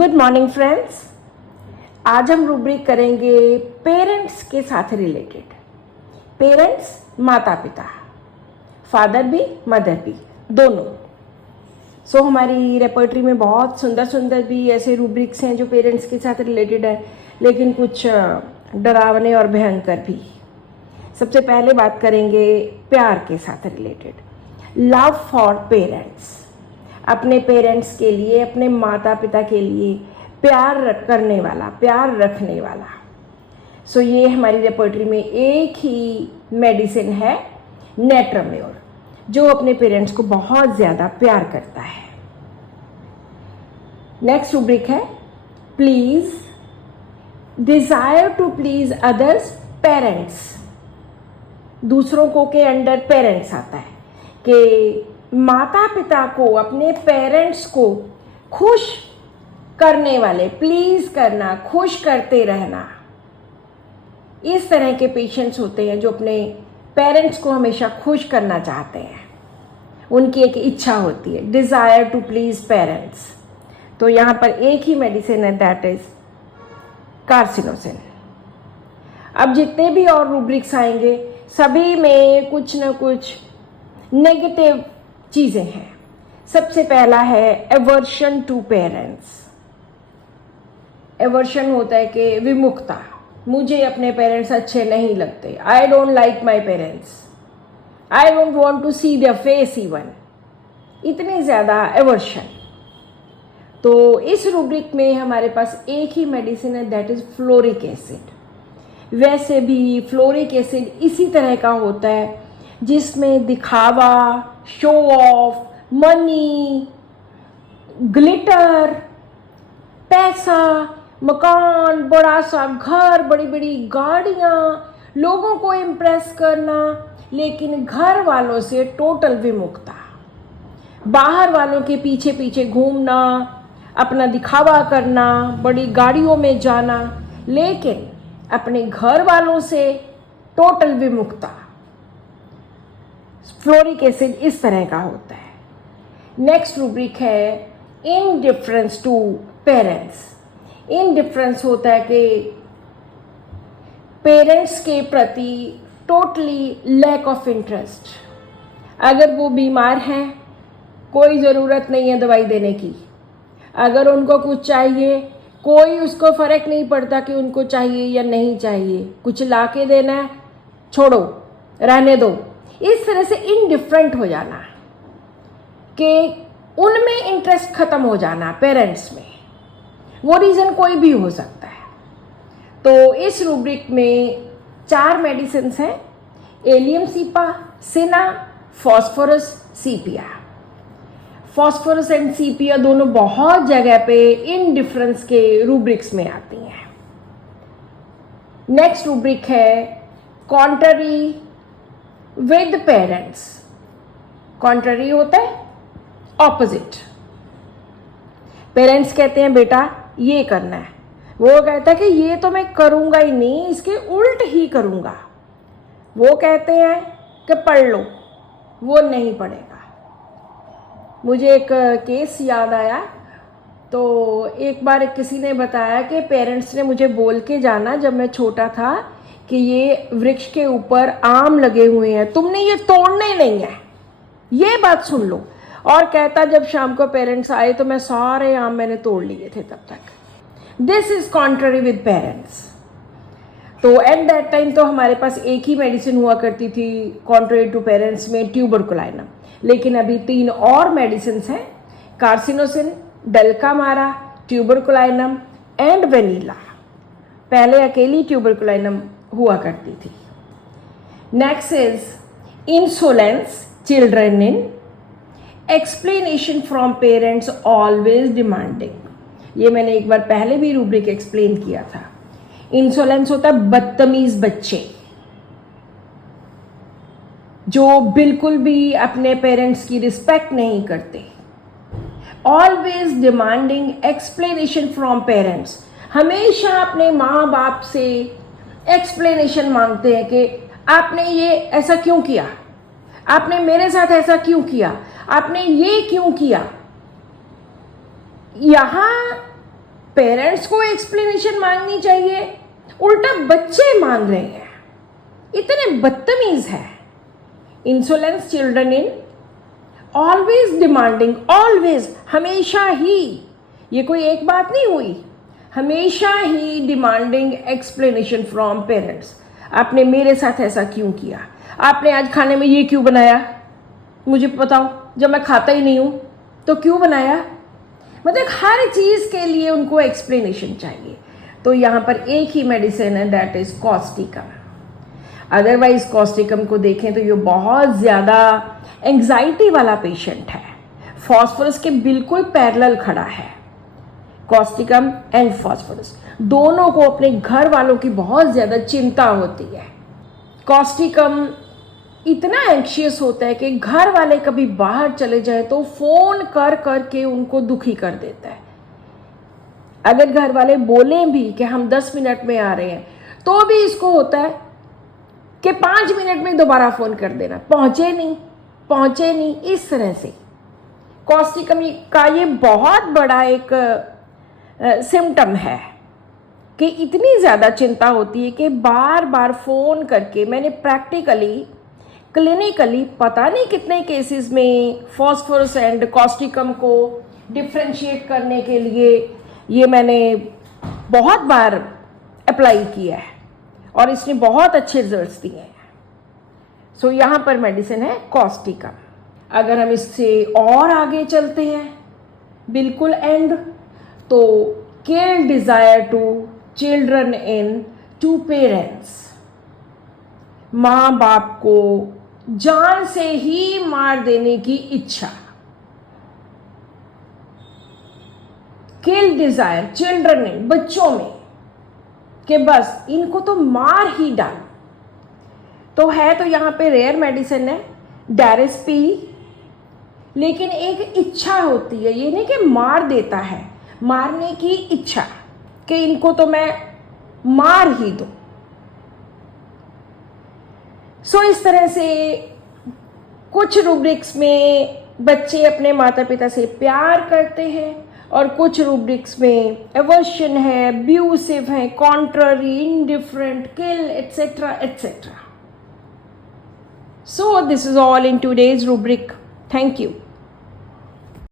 Good morning friends. आज हम rubric करेंगे पेरेंट्स के साथ रिलेटेड। पेरेंट्स माता पिता, फादर भी मदर भी दोनों। हमारी रेपर्टरी में बहुत सुंदर सुंदर भी ऐसे रूब्रिक्स हैं जो पेरेंट्स के साथ रिलेटेड है, लेकिन कुछ डरावने और भयंकर भी। सबसे पहले बात करेंगे प्यार के साथ रिलेटेड, लव फॉर पेरेंट्स। अपने पेरेंट्स के लिए, अपने माता पिता के लिए प्यार करने वाला, प्यार रखने वाला। ये हमारी रेपर्टरी में एक ही मेडिसिन है, नेट्रम्योर, जो अपने पेरेंट्स को बहुत ज़्यादा प्यार करता है। नेक्स्ट रूब्रिक है please, desire to please others parents. दूसरों को के अंडर पेरेंट्स आता है कि माता पिता को, अपने पेरेंट्स को खुश करने वाले, प्लीज करना, खुश करते रहना। इस तरह के पेशेंट्स होते हैं जो अपने पेरेंट्स को हमेशा खुश करना चाहते हैं। उनकी एक इच्छा होती है, डिजायर टू प्लीज पेरेंट्स। तो यहाँ पर एक ही मेडिसिन है, दैट इज कार्सिनोसिन। अब जितने भी और रूब्रिक्स आएंगे सभी में कुछ न कुछ नेगेटिव चीजें हैं। सबसे पहला है एवर्शन टू पेरेंट्स। एवर्शन होता है कि विमुखता, मुझे अपने पेरेंट्स अच्छे नहीं लगते, I don't like my parents, I don't want to see their face even, इतनी ज़्यादा एवर्शन। तो इस रूब्रिक में हमारे पास एक ही मेडिसिन है, दैट इज फ्लोरिक एसिड। वैसे भी फ्लोरिक एसिड इसी तरह का होता है जिसमें दिखावा, शो ऑफ, मनी, ग्लिटर, पैसा, मकान, बड़ा सा घर, बड़ी बड़ी गाड़ियाँ, लोगों को इम्प्रेस करना, लेकिन घर वालों से टोटल विमुखता। बाहर वालों के पीछे पीछे घूमना, अपना दिखावा करना, बड़ी गाड़ियों में जाना, लेकिन अपने घर वालों से टोटल विमुखता। फ्लोरिक एसिड इस तरह का होता है। नेक्स्ट रूब्रिक है इनडिफरेंस टू पेरेंट्स। इनडिफरेंस होता है कि पेरेंट्स के प्रति टोटली लैक ऑफ इंटरेस्ट। अगर वो बीमार हैं, कोई ज़रूरत नहीं है दवाई देने की। अगर उनको कुछ चाहिए, कोई उसको फ़र्क नहीं पड़ता कि उनको चाहिए या नहीं चाहिए, कुछ ला के देना है, छोड़ो, रहने दो। इस तरह से इनडिफरेंट हो जाना, कि उनमें इंटरेस्ट खत्म हो जाना पेरेंट्स में। वो रीज़न कोई भी हो सकता है। तो इस रूब्रिक में 4 मेडिसिन हैं, allium cepa, cina, phosphorus, sepia. Phosphorus and sepia दोनों बहुत जगह पे इनडिफरेंस के रूब्रिक्स में आती हैं। नेक्स्ट रूब्रिक है कॉन्ट्ररी विद पेरेंट्स। कॉन्ट्ररी होता है ऑपोजिट। पेरेंट्स कहते हैं बेटा ये करना है, वो कहता है कि ये तो मैं करूँगा ही नहीं, इसके उल्ट ही करूँगा। वो कहते हैं कि पढ़ लो, वो नहीं पढ़ेगा। मुझे एक केस याद आया। तो एक बार किसी ने बताया कि पेरेंट्स ने मुझे बोल के जाना जब मैं छोटा था कि ये वृक्ष के ऊपर आम लगे हुए हैं, तुमने ये तोड़ने नहीं है, ये बात सुन लो। और कहता जब शाम को पेरेंट्स आए तो मैं सारे आम मैंने तोड़ लिए थे तब तक। This is contrary with parents. तो एट दैट टाइम तो हमारे पास एक ही मेडिसिन हुआ करती थी कॉन्ट्ररी टू पेरेंट्स में, ट्यूबरकुलाइनम। लेकिन अभी 3 और मेडिसिन हैं, कार्सिनोसिन, डेल्कामारा, ट्यूबरकुलाइनम एंड वेनिला। पहले अकेली ट्यूबरकुलाइनम हुआ करती थी। Next is insolence children in, explanation from parents always demanding. ये मैंने एक बार पहले भी रूब्रिक एक्सप्लेन किया था। इंसोलेंस होता है बदतमीज बच्चे जो बिल्कुल भी अपने पेरेंट्स की रिस्पेक्ट नहीं करते। Always demanding explanation from parents, हमेशा अपने माँ बाप से एक्सप्लेनेशन मांगते हैं कि आपने ये ऐसा क्यों किया, आपने मेरे साथ ऐसा क्यों किया, आपने ये क्यों किया। यहाँ पेरेंट्स को एक्सप्लेनेशन मांगनी चाहिए, उल्टा बच्चे मांग रहे हैं। इतने बदतमीज हैं। Insolence children in always demanding, always, हमेशा ही, ये कोई एक बात नहीं हुई, हमेशा ही डिमांडिंग एक्सप्लेनेशन फ्रॉम पेरेंट्स। आपने मेरे साथ ऐसा क्यों किया, आपने आज खाने में ये क्यों बनाया, मुझे बताओ, जब मैं खाता ही नहीं हूं तो क्यों बनाया। मतलब हर चीज के लिए उनको एक्सप्लेनेशन चाहिए। तो यहां पर एक ही मेडिसिन है, that is Causticum. Otherwise Causticum को देखें तो ये बहुत ज़्यादा एंग्जाइटी वाला पेशेंट है, फॉस्फोरस के बिल्कुल पैरेलल खड़ा है। कॉस्टिकम एंड फॉस्फोरस दोनों को अपने घर वालों की बहुत ज़्यादा चिंता होती है। कॉस्टिकम इतना एंक्शियस होता है कि घर वाले कभी बाहर चले जाए तो फ़ोन कर कर के उनको दुखी कर देता है। अगर घर वाले बोले भी कि हम 10 मिनट में आ रहे हैं तो भी इसको होता है कि 5 मिनट में दोबारा फ़ोन कर देना, पहुँचे नहीं, इस तरह से। कॉस्टिकम का ये बहुत बड़ा एक सिम्टम है कि इतनी ज़्यादा चिंता होती है कि बार बार फ़ोन करके, मैंने प्रैक्टिकली क्लिनिकली पता नहीं कितने केसेस में फॉस्फोरस एंड कॉस्टिकम को डिफ्रेंशिएट करने के लिए ये मैंने बहुत बार अप्लाई किया है और इसने बहुत अच्छे रिजल्ट्स दिए हैं। सो यहाँ पर मेडिसिन है कॉस्टिकम। अगर हम इससे और आगे चलते हैं बिल्कुल एंड, तो kill desire to children in to parents, माँ बाप को जान से ही मार देने की इच्छा। किल डिज़ायर चिल्ड्रन इन, बच्चों में, कि बस इनको तो मार ही डाल। तो है तो यहाँ पे रेयर मेडिसिन है डायरेस्पी, लेकिन एक इच्छा होती है, ये नहीं कि मार देता है, मारने की इच्छा कि इनको तो मैं मार ही दूं। सो इस तरह से कुछ रूब्रिक्स में बच्चे अपने माता पिता से प्यार करते हैं और कुछ रूब्रिक्स में एवर्शन है, अब्यूसिव है, contrary, indifferent, kill, etcetera etcetera. So this is all in today's rubric. Thank you.